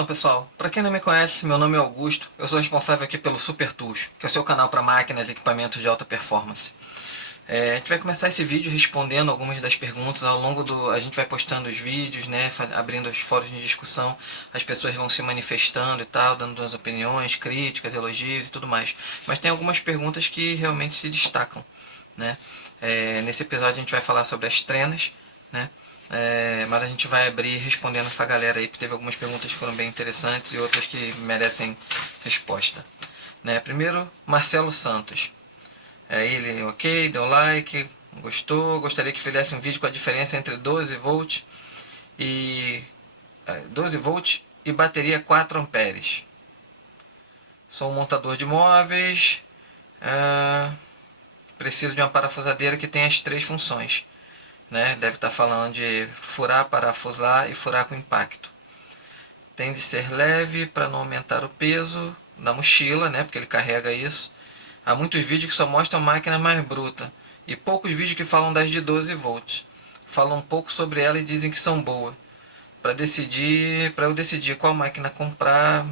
Então, pessoal, para quem não me conhece, meu nome é Augusto, eu sou responsável aqui pelo Super Tools, que é o seu canal para máquinas e equipamentos de alta performance. A gente vai começar esse vídeo respondendo algumas das perguntas ao longo do... A gente vai postando os vídeos, né, abrindo os fóruns de discussão, as pessoas vão se manifestando e tal, dando as opiniões, críticas, elogios e tudo mais. Mas tem algumas perguntas que realmente se destacam, né? Nesse episódio a gente vai falar sobre as trenas, né? Mas a gente vai abrir respondendo essa galera aí, porque teve algumas perguntas que foram bem interessantes e outras que merecem resposta. Primeiro, Marcelo Santos. Ele, ok, deu like, gostou, gostaria que fizesse um vídeo com a diferença entre 12 volts e 12 volts e bateria 4 amperes. Sou um montador de móveis, preciso de uma parafusadeira que tenha as 3 funções. Deve estar falando de furar, parafusar e furar com impacto. Tem de ser leve para não aumentar o peso da mochila, porque ele carrega isso. Há muitos vídeos que só mostram máquinas mais brutas e poucos vídeos que falam das de 12 volts. Falam um pouco sobre ela e dizem que são boas. Para eu decidir qual máquina comprar,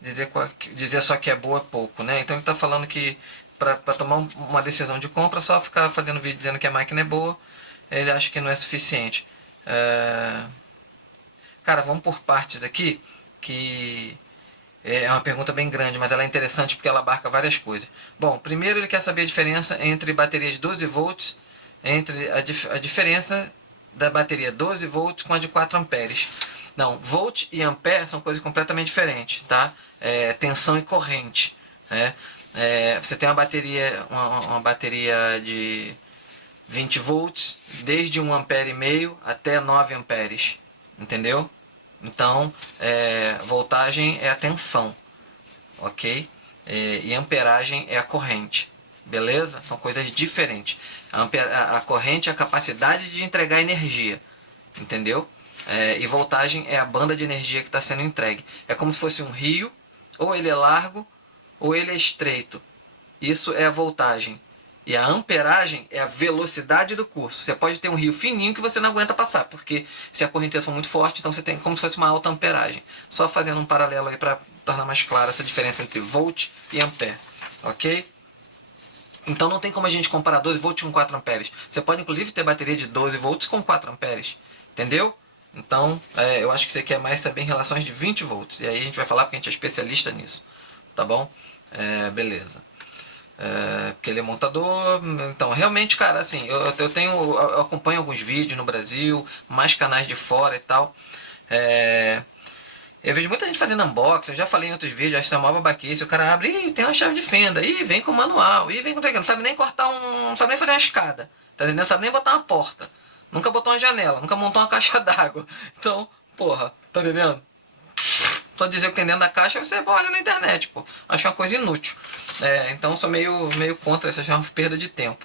dizer só que é boa é pouco, Então ele está falando que para tomar uma decisão de compra, só ficar fazendo vídeo dizendo que a máquina é boa, ele acha que não é suficiente. Cara, vamos por partes aqui, que é uma pergunta bem grande, mas ela é interessante porque ela abarca várias coisas. Bom, primeiro ele quer saber a diferença entre baterias de 12 volts, entre a diferença da bateria 12 volts com a de 4 amperes. Não, volt e ampere são coisas completamente diferentes, tá? Tensão e corrente, você tem uma bateria de 20 volts, desde 1,5 ampere até 9 amperes, entendeu? Então, voltagem é a tensão, ok? E amperagem é a corrente, beleza? São coisas diferentes. A corrente é a capacidade de entregar energia, entendeu? E voltagem é a banda de energia que está sendo entregue. É como se fosse um rio, ou ele é largo, ou ele é estreito. Isso é a voltagem. E a amperagem é a velocidade do curso. Você pode ter um rio fininho que você não aguenta passar, porque se a correnteza for muito forte, então você tem como se fosse uma alta amperagem. Só fazendo um paralelo aí para tornar mais clara essa diferença entre volt e ampere, ok? Então não tem como a gente comparar 12 volts com 4 amperes. Você pode inclusive ter bateria de 12 volts com 4 amperes, entendeu? Então eu acho que você quer mais saber em relações de 20 volts. E aí a gente vai falar porque a gente é especialista nisso, tá bom? Beleza. Porque ele é montador. Então realmente, cara, assim, eu acompanho alguns vídeos no Brasil, mais canais de fora e tal. Eu vejo muita gente fazendo unboxing. Eu já falei em outros vídeos, acho que é uma babaquice. O cara abre e tem uma chave de fenda, e vem com manual, e vem com... Não sabe nem cortar não sabe nem fazer uma escada, tá entendendo? Não sabe nem botar uma porta, nunca botou uma janela, nunca montou uma caixa d'água. Então, porra, tá entendendo? Só dizer o que tem dentro da caixa, você olha na internet, pô. Acho uma coisa inútil. Então sou meio contra isso, acho uma perda de tempo.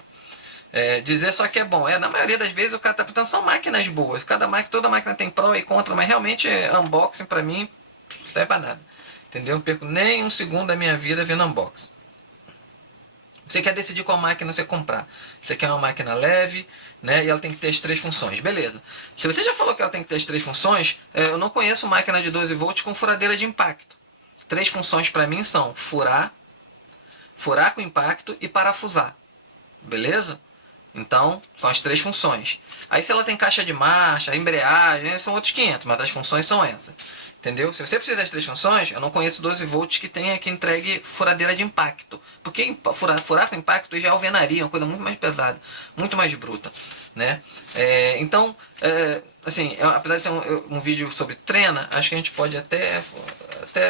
Dizer só que é bom. Na maioria das vezes o cara tá pensando, são máquinas boas. Toda máquina tem pró e contra, mas realmente unboxing pra mim não serve pra nada. Entendeu? Não perco nem um segundo da minha vida vendo unboxing. Você quer decidir qual máquina você comprar. Você quer uma máquina leve, e ela tem que ter as 3 funções. Beleza. Se você já falou que ela tem que ter as 3 funções, eu não conheço máquina de 12 volts com furadeira de impacto. 3 funções para mim são furar com impacto e parafusar. Beleza? Então, são as 3 funções. Aí se ela tem caixa de marcha, embreagem, são outros 500, mas as funções são essas. Entendeu? Se você precisa das 3 funções, eu não conheço 12 volts que tenha que entregue furadeira de impacto. Porque furar com impacto já é alvenaria, é uma coisa muito mais pesada, muito mais bruta. Então, assim, apesar de ser um vídeo sobre trena, acho que a gente pode até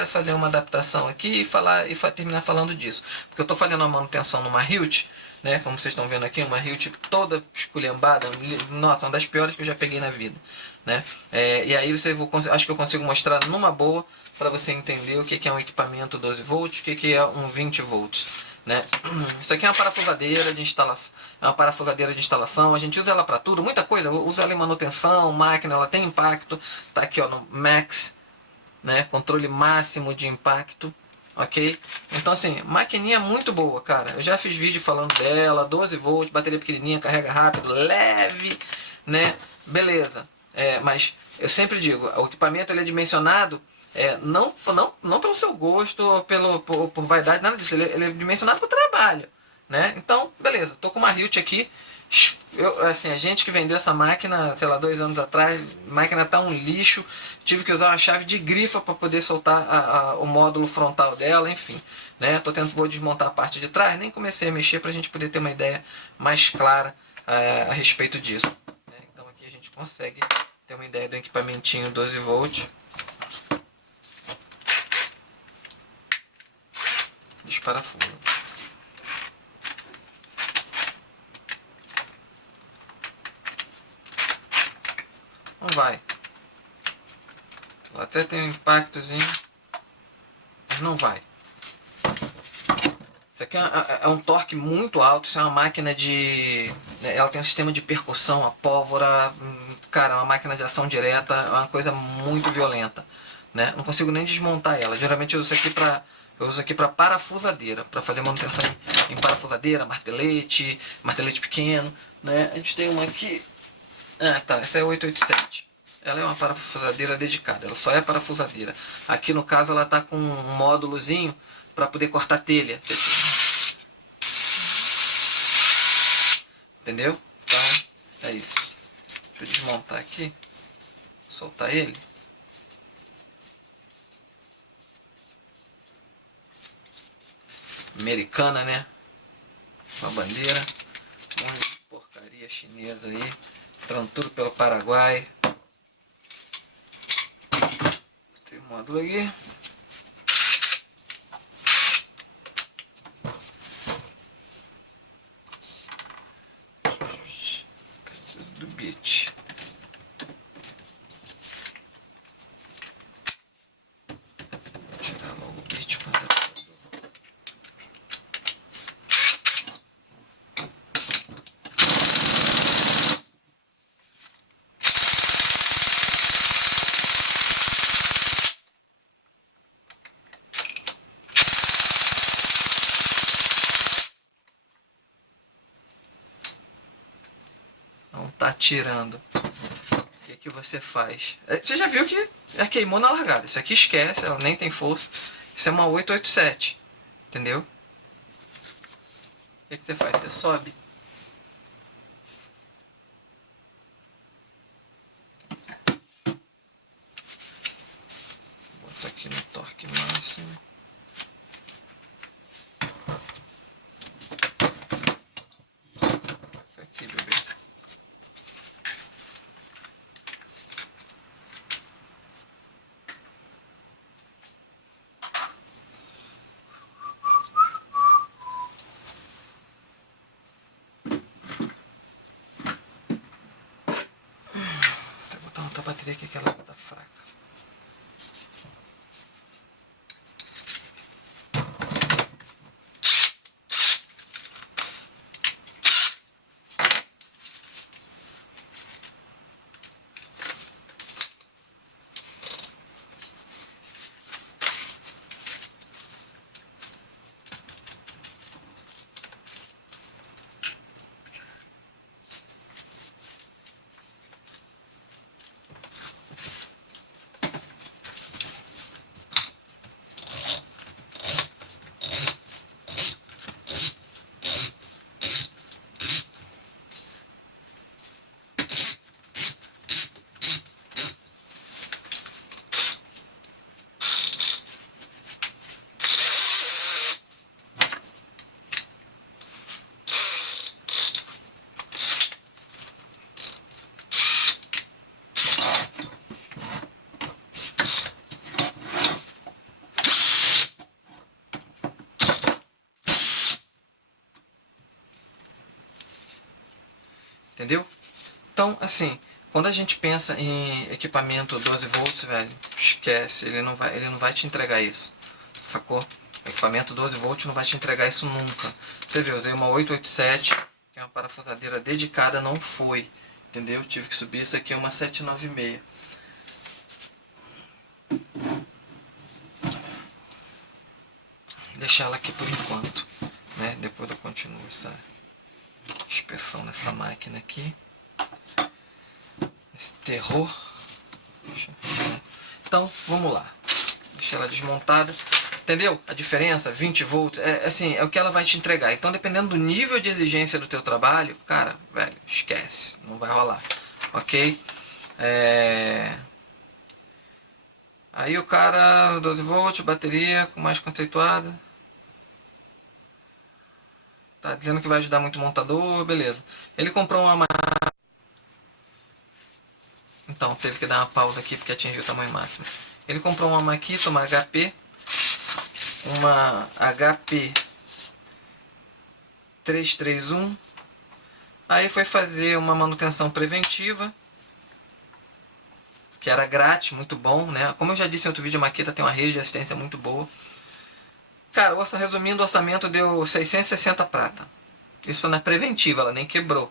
fazer uma adaptação aqui e terminar falando disso. Porque eu estou fazendo uma manutenção numa Hilt, como vocês estão vendo aqui, uma Hilt toda esculhambada, nossa, uma das piores que eu já peguei na vida. E aí acho que eu consigo mostrar numa boa para você entender o que é um equipamento 12 volts, o que é um 20 volts. Isso aqui é uma parafusadeira de instalação. A gente usa ela para tudo, muita coisa. Eu uso ela em manutenção, máquina, ela tem impacto. Tá aqui no Max, controle máximo de impacto, ok? Então assim, maquininha muito boa, cara. Eu já fiz vídeo falando dela, 12 volts, bateria pequenininha, carrega rápido, leve, beleza. Mas eu sempre digo, o equipamento ele é dimensionado não pelo seu gosto ou por vaidade, nada disso. Ele é dimensionado para o trabalho, né? Então, beleza, tô com uma Hilt aqui. Assim, a gente que vendeu essa máquina, sei lá, 2 anos atrás, a máquina tá um lixo. Tive que usar uma chave de grifa para poder soltar o módulo frontal dela, enfim. Né? Vou desmontar a parte de trás, nem comecei a mexer para a gente poder ter uma ideia mais clara a respeito disso. Né? Então aqui a gente consegue ter uma ideia do equipamentinho 12 volt. Desparafuso. Não vai. Ela até tem um impactozinho, mas não vai. Isso aqui é um torque muito alto. Isso é uma máquina de... Ela tem um sistema de percussão, a pólvora. Cara, é uma máquina de ação direta. É uma coisa muito violenta, né? Não consigo nem desmontar ela. Geralmente eu uso isso aqui para parafusadeira, para fazer manutenção em parafusadeira, martelete pequeno, né? A gente tem uma aqui. Tá, essa é 887. Ela é uma parafusadeira dedicada, ela só é parafusadeira. Aqui no caso ela tá com um módulozinho para poder cortar telha. Entendeu? Então é isso. Deixa eu desmontar aqui, soltar ele. Americana, né? Uma bandeira. Um monte de porcaria chinesa aí. Entrando tudo pelo Paraguai. Tem um módulo aqui. Preciso do bit. Vou tirar logo o bit com o adaptador. Não tá tirando. O que você faz? Você já viu que já queimou na largada. Isso aqui esquece, ela nem tem força. Isso é uma 887. Entendeu? O que você faz? Você sobe. Bota aqui no torque máximo. Aqui, bebê. Vou botar outra bateria aqui que ela tá fraca. Entendeu? Então, assim, quando a gente pensa em equipamento 12 volts, velho, esquece, ele não vai te entregar isso, sacou? O equipamento 12 volts não vai te entregar isso nunca. Você vê, eu usei uma 887, que é uma parafusadeira dedicada, não foi, entendeu? Tive que subir, isso aqui é uma 796. Deixar ela aqui por enquanto, né? Depois eu continuo essa inspeção nessa máquina aqui. Terror. Então, vamos lá. Deixa ela desmontada. Entendeu? A diferença, 20 volts, assim, é o que ela vai te entregar. Então, dependendo do nível de exigência do teu trabalho, cara, velho, esquece. Não vai rolar. Ok? Aí o cara, 12 volts, bateria com mais conceituada. Tá dizendo que vai ajudar muito o montador, beleza. Ele comprou uma... Então, teve que dar uma pausa aqui porque atingiu o tamanho máximo. Ele comprou uma Makita, uma HP. Uma HP 331. Aí foi fazer uma manutenção preventiva, que era grátis, muito bom, né? Como eu já disse em outro vídeo, a Makita tem uma rede de assistência muito boa. Cara, resumindo, o orçamento deu 660 prata. Isso foi na preventiva, ela nem quebrou.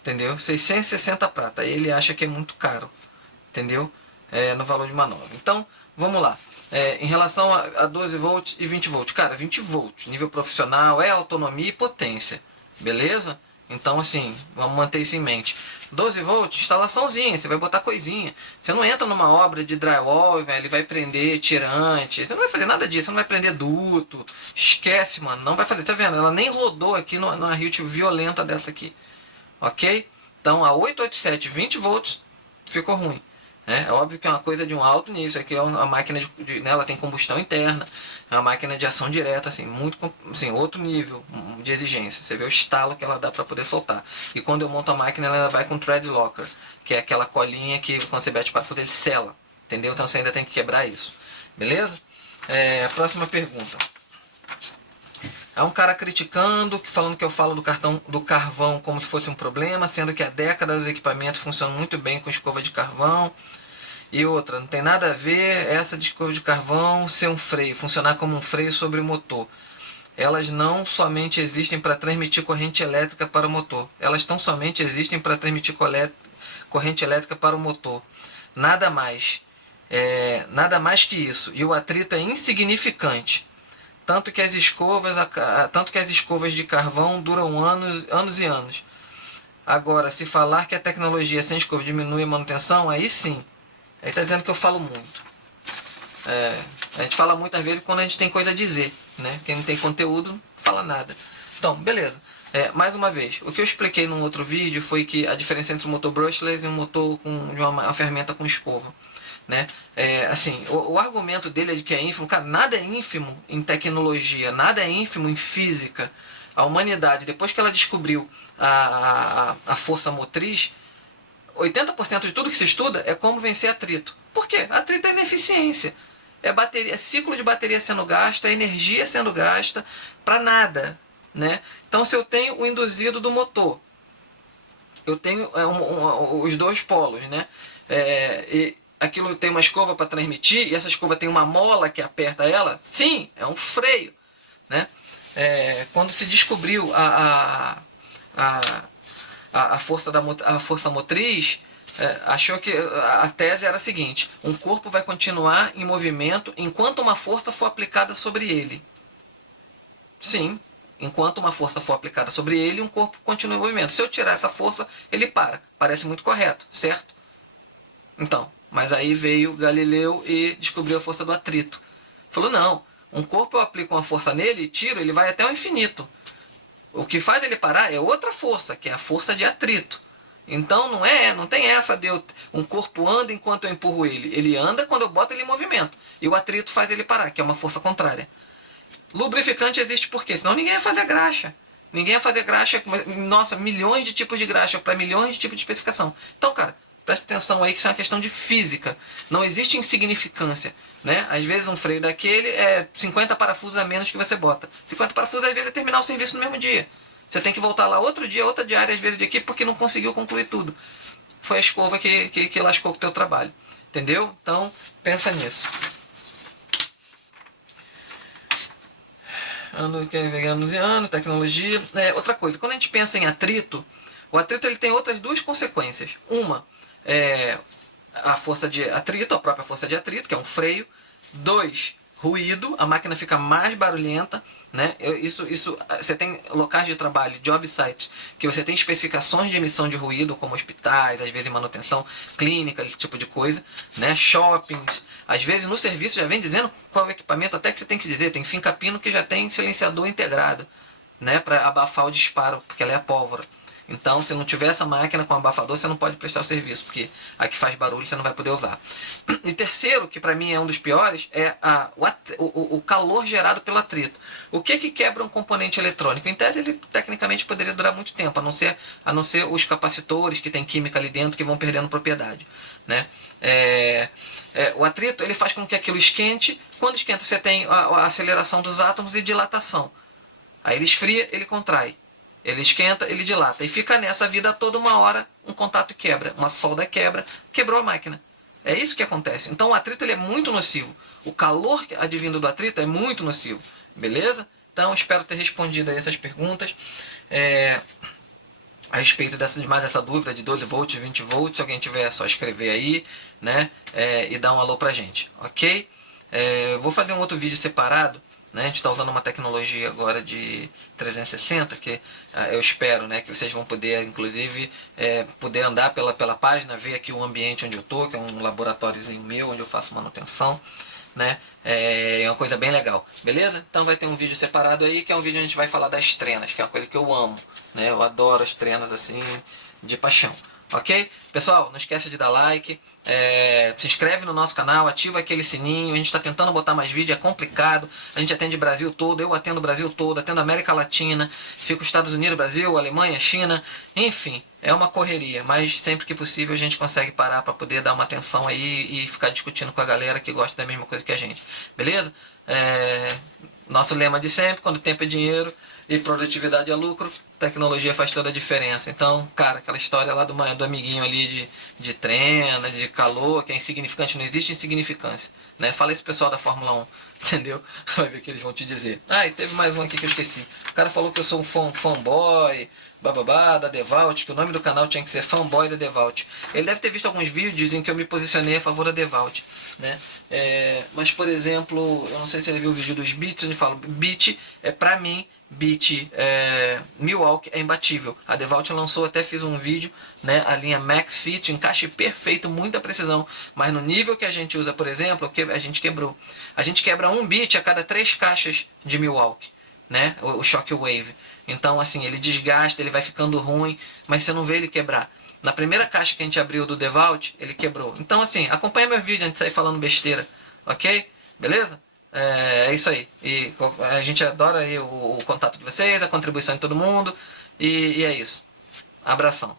Entendeu? 660 prata. Aí ele acha que é muito caro. Entendeu? No valor de manobra. Então, vamos lá. Em relação a 12 volts e 20 volts. Cara, 20 volts, nível profissional, é autonomia e potência. Beleza? Então, assim, vamos manter isso em mente. 12 volts, instalaçãozinha, você vai botar coisinha. Você não entra numa obra de drywall, velho, ele vai prender tirante. Você não vai fazer nada disso, você não vai prender duto. Esquece, mano, não vai fazer. Tá vendo? Ela nem rodou aqui numa hilt violenta dessa aqui. Ok? Então, a 887, 20 volts, ficou ruim. É óbvio que é uma coisa de um alto nível. Isso aqui é uma máquina né, ela tem combustão interna, é uma máquina de ação direta, assim, muito, assim, outro nível de exigência. Você vê o estalo que ela dá para poder soltar. E quando eu monto a máquina, ela vai com thread locker, que é aquela colinha que quando você bate para parafuso ele sela, entendeu? Então você ainda tem que quebrar isso, beleza? Próxima pergunta. Há um cara criticando, falando que eu falo do carvão como se fosse um problema, sendo que há décadas os equipamentos funcionam muito bem com escova de carvão. E outra, não tem nada a ver essa de escova de carvão ser um freio, funcionar como um freio sobre o motor. Elas não somente existem para transmitir corrente elétrica para o motor. Elas tão somente existem para transmitir corrente elétrica para o motor. Nada mais. Nada mais que isso. E o atrito é insignificante. Tanto que as escovas de carvão duram anos e anos. Agora, se falar que a tecnologia sem escova diminui a manutenção, aí sim. Aí está dizendo que eu falo muito. A gente fala muitas vezes quando a gente tem coisa a dizer, né? Quem não tem conteúdo não fala nada. Então, beleza. Mais uma vez, o que eu expliquei num outro vídeo foi que a diferença entre um motor brushless e um motor de uma ferramenta com escova. Né? Assim, o argumento dele é de que é ínfimo. Cara, nada é ínfimo em tecnologia, nada é ínfimo em física. A humanidade, depois que ela descobriu a força motriz, 80% de tudo que se estuda é como vencer atrito. Por quê? Atrito é ineficiência. É ciclo de bateria sendo gasta, é energia sendo gasta para nada. Né? Então, se eu tenho o induzido do motor, eu tenho os dois polos, né? Aquilo tem uma escova para transmitir, e essa escova tem uma mola que aperta ela, sim, é um freio. Né? Quando se descobriu a força motriz, achou que a tese era a seguinte: um corpo vai continuar em movimento enquanto uma força for aplicada sobre ele. Sim, enquanto uma força for aplicada sobre ele, um corpo continua em movimento. Se eu tirar essa força, ele para. Parece muito correto, certo? Então, mas aí veio Galileu e descobriu a força do atrito. Falou, não, um corpo eu aplico uma força nele e tiro, ele vai até o infinito. O que faz ele parar é outra força, que é a força de atrito. Então não tem essa de um corpo anda enquanto eu empurro ele. Ele anda quando eu boto ele em movimento. E o atrito faz ele parar, que é uma força contrária. Lubrificante existe por quê? Senão ninguém ia fazer graxa. Ninguém ia fazer graxa, nossa, milhões de tipos de graxa para milhões de tipos de especificação. Então, cara, presta atenção aí que isso é uma questão de física. Não existe insignificância. Né? Às vezes um freio daquele é 50 parafusos a menos que você bota. 50 parafusos às vezes é terminar o serviço no mesmo dia. Você tem que voltar lá outro dia, outra diária às vezes de equipe porque não conseguiu concluir tudo. Foi a escova que lascou com o teu trabalho. Entendeu? Então, pensa nisso. Anos, tecnologia. Outra coisa, quando a gente pensa em atrito, o atrito ele tem outras duas consequências. Uma é a força de atrito, a própria força de atrito, que é um freio. 2, ruído, a máquina fica mais barulhenta, né? Você tem locais de trabalho, job sites, que você tem especificações de emissão de ruído, como hospitais, às vezes manutenção clínica, esse tipo de coisa, né? Shoppings, às vezes no serviço já vem dizendo qual é o equipamento, até que você tem que dizer, tem fim-capino que já tem silenciador integrado, né? Para abafar o disparo, porque ela é a pólvora. Então, se não tiver essa máquina com abafador, você não pode prestar o serviço, porque a que faz barulho você não vai poder usar. E terceiro, que para mim é um dos piores, é o calor gerado pelo atrito. O que quebra um componente eletrônico? Em tese, ele tecnicamente poderia durar muito tempo, a não ser os capacitores que tem química ali dentro que vão perdendo propriedade, né? O atrito ele faz com que aquilo esquente. Quando esquenta, você tem a aceleração dos átomos e dilatação. Aí ele esfria, ele contrai. Ele esquenta, ele dilata. E fica nessa vida toda, uma hora um contato quebra, uma solda quebra, quebrou a máquina. É isso que acontece. Então o atrito ele é muito nocivo. O calor advindo do atrito é muito nocivo. Beleza? Então espero ter respondido aí essas perguntas. A respeito de mais essa dúvida de 12 volts, 20 volts. Se alguém tiver, é só escrever aí, né? E dar um alô pra gente. Ok? Vou fazer um outro vídeo separado. Né? A gente está usando uma tecnologia agora de 360 que eu espero, né, que vocês vão poder, inclusive, poder andar pela página, ver aqui o ambiente onde eu estou, que é um laboratóriozinho meu, onde eu faço manutenção. Né? É uma coisa bem legal, beleza? Então vai ter um vídeo separado aí, que é um vídeo onde a gente vai falar das trenas, que é uma coisa que eu amo. Né? Eu adoro as trenas assim, de paixão. Ok? Pessoal, não esqueça de dar like, se inscreve no nosso canal, ativa aquele sininho. A gente está tentando botar mais vídeo, é complicado. A gente atende o Brasil todo, eu atendo o Brasil todo, atendo a América Latina, fico Estados Unidos, Brasil, Alemanha, China, enfim, é uma correria, mas sempre que possível a gente consegue parar para poder dar uma atenção aí e ficar discutindo com a galera que gosta da mesma coisa que a gente, beleza? Nosso lema de sempre, quando tempo é dinheiro e produtividade é lucro, tecnologia faz toda a diferença. Então, cara, aquela história lá do amiguinho ali de treina, de calor, que é insignificante, não existe insignificância, né? Fala isso pro pessoal da Fórmula 1, entendeu? Vai ver o que eles vão te dizer. E teve mais um aqui que eu esqueci. O cara falou que eu sou um fanboy, bababá, da Devalt, que o nome do canal tinha que ser Fanboy da Devalt. Ele deve ter visto alguns vídeos em que eu me posicionei a favor da Devalt, né? Mas, por exemplo, eu não sei se ele viu o vídeo dos Beats, onde fala, Beat pra mim, Beat Milwaukee é imbatível. A Devalt lançou, até fiz um vídeo, né, a linha Max Fit, encaixe perfeito, muita precisão, mas no nível que a gente usa, por exemplo, a gente quebrou. A gente quebra um beat a cada 3 caixas de Milwaukee, né, o Shockwave. Então, assim, ele desgasta, ele vai ficando ruim, mas você não vê ele quebrar. Na primeira caixa que a gente abriu do Devalt, ele quebrou. Então, assim, acompanha meu vídeo antes de sair falando besteira, ok? Beleza? É isso aí. E a gente adora aí o contato de vocês, a contribuição de todo mundo. E é isso. Abração.